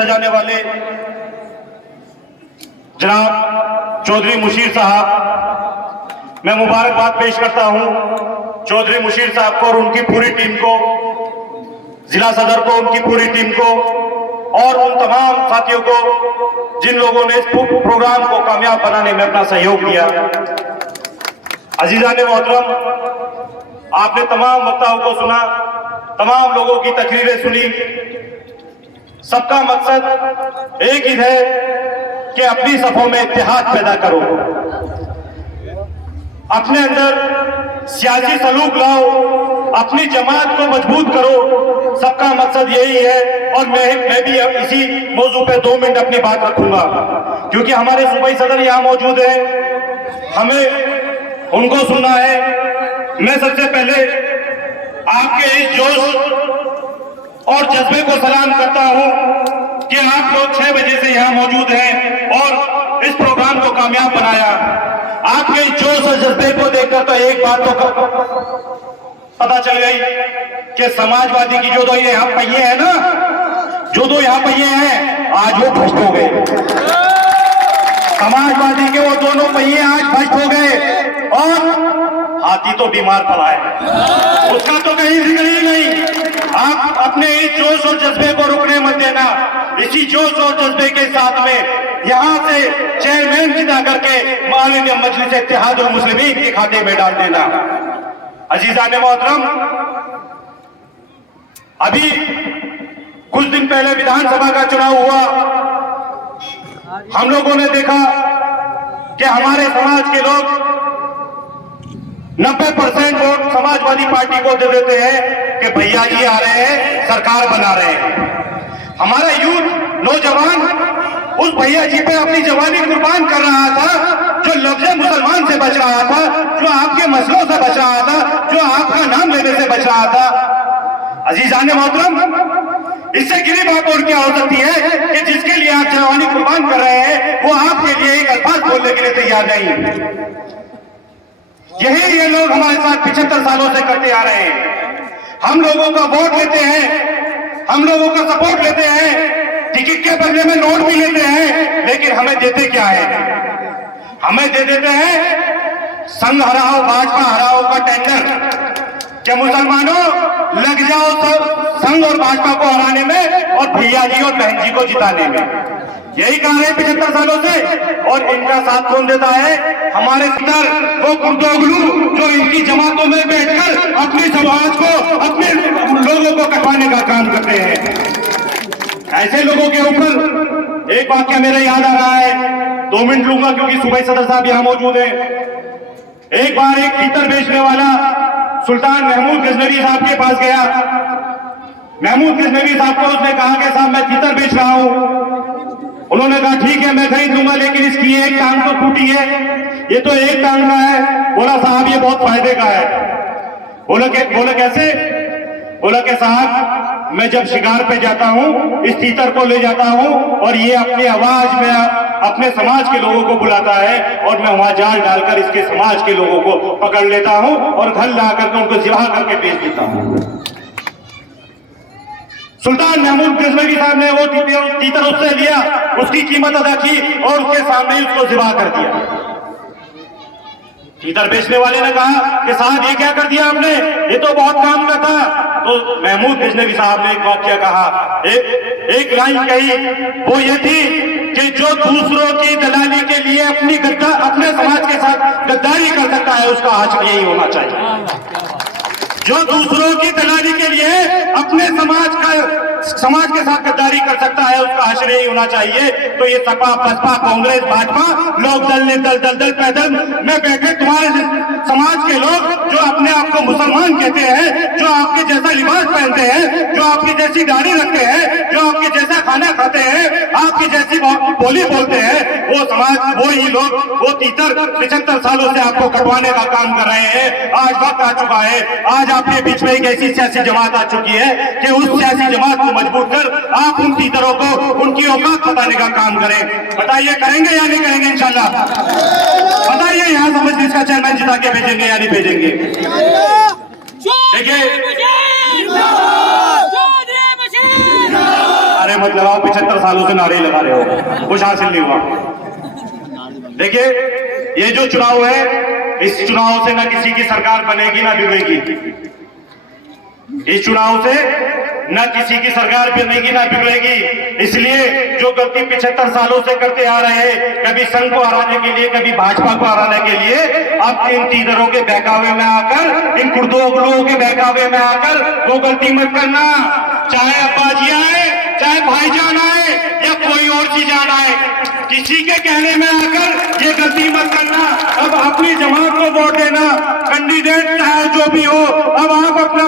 सजाने वाले जनाब चौधरी मुशीर साहब, मैं मुबारकबाद पेश करता हूं चौधरी मुशीर साहब को और उनकी पूरी टीम को, जिला सदर को, उनकी पूरी टीम को और उन तमाम साथियों को जिन लोगों ने इस प्रोग्राम को कामयाब बनाने में अपना सहयोग दिया। अजीजान मोहतरम, आपने तमाम वक्ताओं को सुना, तमाम लोगों की तकरीरें सुनी। सबका मकसद एक ही है कि अपनी सफों में इत्तेहाद पैदा करो, अपने अंदर सियासी सलूक लाओ, अपनी जमात को मजबूत करो। सबका मकसद यही है। और मैं भी इसी मौजू पे 2 मिनट अपनी बात रखूंगा, क्योंकि हमारे सूबाई सदर यहाँ मौजूद है, हमें उनको सुनना है। मैं सबसे पहले आपके इस जोश और जज्बे को सलाम करता हूं कि आप लोग 6 बजे से यहाँ मौजूद हैं और इस प्रोग्राम को कामयाब बनाया। आपके इस जोश और जज्बे को देखकर तो एक बात तो पता चल गई कि समाजवादी की जो 2 यहाँ पहिए हैं ना, जो 2 यहाँ पहिए हैं, आज वो भ्रष्ट हो गए। समाजवादी के वो दोनों पहिए आज भ्रष्ट हो गए और हाथी तो बीमार पड़ा है, उसका तो कहीं जिक्र ही नहीं। आप अपने इस जोश और जज्बे को रुकने मत देना। इसी जोश और जज्बे के साथ में यहां से चेयरमैन जिता करके माननीय मजलिस इत्तेहाद और मुस्लिमीन के खाते में डाल देना। अजीजान मोहतरम, अभी कुछ दिन पहले विधानसभा का चुनाव हुआ। हम लोगों ने देखा कि हमारे समाज के लोग 90% वोट समाजवादी पार्टी को दे देते हैं कि भैया जी आ रहे हैं, सरकार बना रहे हैं। हमारा यूथ नौजवान उस भैया जी पे अपनी जवानी कुर्बान कर रहा था, जो लफ्ज़ मुसलमान से बच रहा था, जो आपके मसलों से बच रहा था, जो आपका नाम लेने से बच रहा था। अजीजान मोहतरम, इससे गिरी बात और क्या हो सकती है कि जिसके लिए आप जवानी कुर्बान कर रहे हैं वो आपके लिए एक अल्फाज बोलने के लिए तैयार नहीं। यही ये लोग हमारे साथ 75 सालों से करते आ रहे हैं। हम लोगों का वोट लेते हैं, हम लोगों का सपोर्ट लेते हैं, टिकट के बदले में नोट भी लेते हैं, लेकिन हमें देते क्या है? हमें दे देते हैं संघ हराओ भाजपा हराओ का टेंडर, कि मुसलमानों लग जाओ तो संघ और भाजपा को हराने में और भैया जी और बहन जी को जिताने में। यही कहा रहे 75 सालों से। और इनका साथ कौन देता है? हमारे इधर वो कुर्दोगलू जो इनकी जमातों में बैठकर अपनी समाज को, अपने लोगों को कटवाने का काम करते हैं। ऐसे लोगों के ऊपर एक वाक्य मेरे याद आ रहा है, 2 मिनट लूंगा क्योंकि सूबाई सदर साहब यहां मौजूद है। एक बार एक तीतर बेचने वाला सुल्तान महमूद गजनवी साहब के पास गया। महमूद गजनवी साहब को उसने कहा कि साहब मैं तीतर बेच रहा हूं। उन्होंने कहा ठीक है मैं खरीद लूंगा, लेकिन इसकी एक टांग तो टूटी है, ये तो एक टांग का है। बोला साहब ये बहुत फायदे का है। बोला कैसे? बोला कि साहब मैं जब शिकार पे जाता हूं इस तीतर को ले जाता हूं और ये अपनी आवाज में अपने समाज के लोगों को बुलाता है और मैं वहां जाल डालकर इसके समाज के लोगों को पकड़ लेता हूं और घर ला करके उनको जिबा करके बेच देता हूं। सुल्तान महमूद गजनवी साहब ने वो तीतर उससे लिया, उसकी कीमत अदा की और उसके सामने ही उसको जिबा कर दिया। तीतर बेचने वाले ने कहा कि साहब ये क्या कर दिया आपने, ये तो बहुत काम का था। तो महमूद गजनवी साहब ने एक वाक्य कहा, एक लाइन कही, वो ये थी कि जो दूसरों की दलाली के लिए अपने समाज के साथ गद्दारी कर सकता है उसका हश्र यही होना चाहिए। जो दूसरों की दलाली के लिए अपने समाज के साथ गद्दारी कर सकता है उसका हश्र यही होना चाहिए। तो ये सपा बसपा कांग्रेस भाजपा लोग दल पैदल में बैठे तुम्हारे समाज के लोग जो अपने आप को मुसलमान कहते हैं, जो आपके जैसा लिबास पहनते हैं, जो आपकी जैसी दाढ़ी रखते हैं, जो आपके जैसा खाना खाते हैं, आपकी जैसी बोली बोलते हैं, वो समाज वो ही लोग वो तीतर 75 सालों से आपको कटवाने का काम कर रहे हैं। आज वक्त आ चुका है, आज आपके बीच में एक ऐसी सियासी जमात आ चुकी है कि उस सियासी जमात को मजबूत कर आप उन तीतरों को उनकी औकात बताने का काम करें। बताइए करेंगे या नहीं करेंगे? इंशाल्लाह बताइए, यहाँ से मजलिस का चेयरमैन जिता के भेजेंगे या नहीं भेजेंगे? देखिए अरे मत लगाओ, 75 सालों से नारे लगा रहे हो, कुछ हासिल नहीं हुआ। देखिए ये जो चुनाव है, इस चुनाव से ना किसी की सरकार बनेगी ना बिगड़ेगी। इस चुनाव से न किसी की सरकार बनेगी ना बिगड़ेगी। इसलिए जो गलती 75 सालों से करते आ रहे हैं, कभी संघ को हराने के लिए, कभी भाजपा को हराने के लिए, अब इन टीचरों के बहकावे में आकर, इन कुर्दोगलों के बहकावे में आकर वो गलती मत करना। चाहे अब्बाजी आए, चाहे भाईजान आए या कोई और चीज आना है, किसी के कहने में आकर ये गलती मत करना। अब अपनी जमात को वोट देना, कैंडिडेट चाहे जो भी हो, अब आप अपने